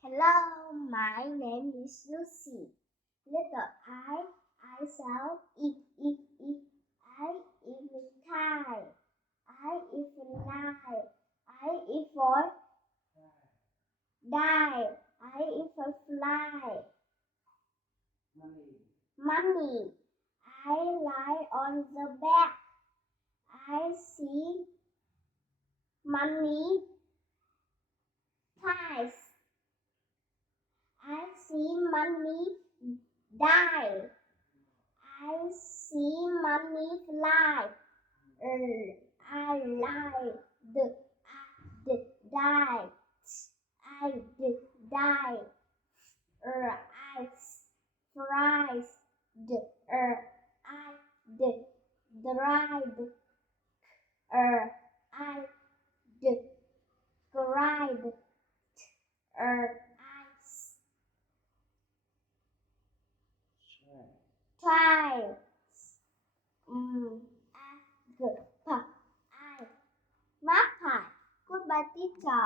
Hello, my name is Lucy. Letter I shall eat. I eat tie. I eat knife. I eat for die. I eat for fly. Money. I lie on the back. I see money ties. I see money die. I see money fly. I lie the die. I die. I fries the I dried I cried I try I Goodbye teacher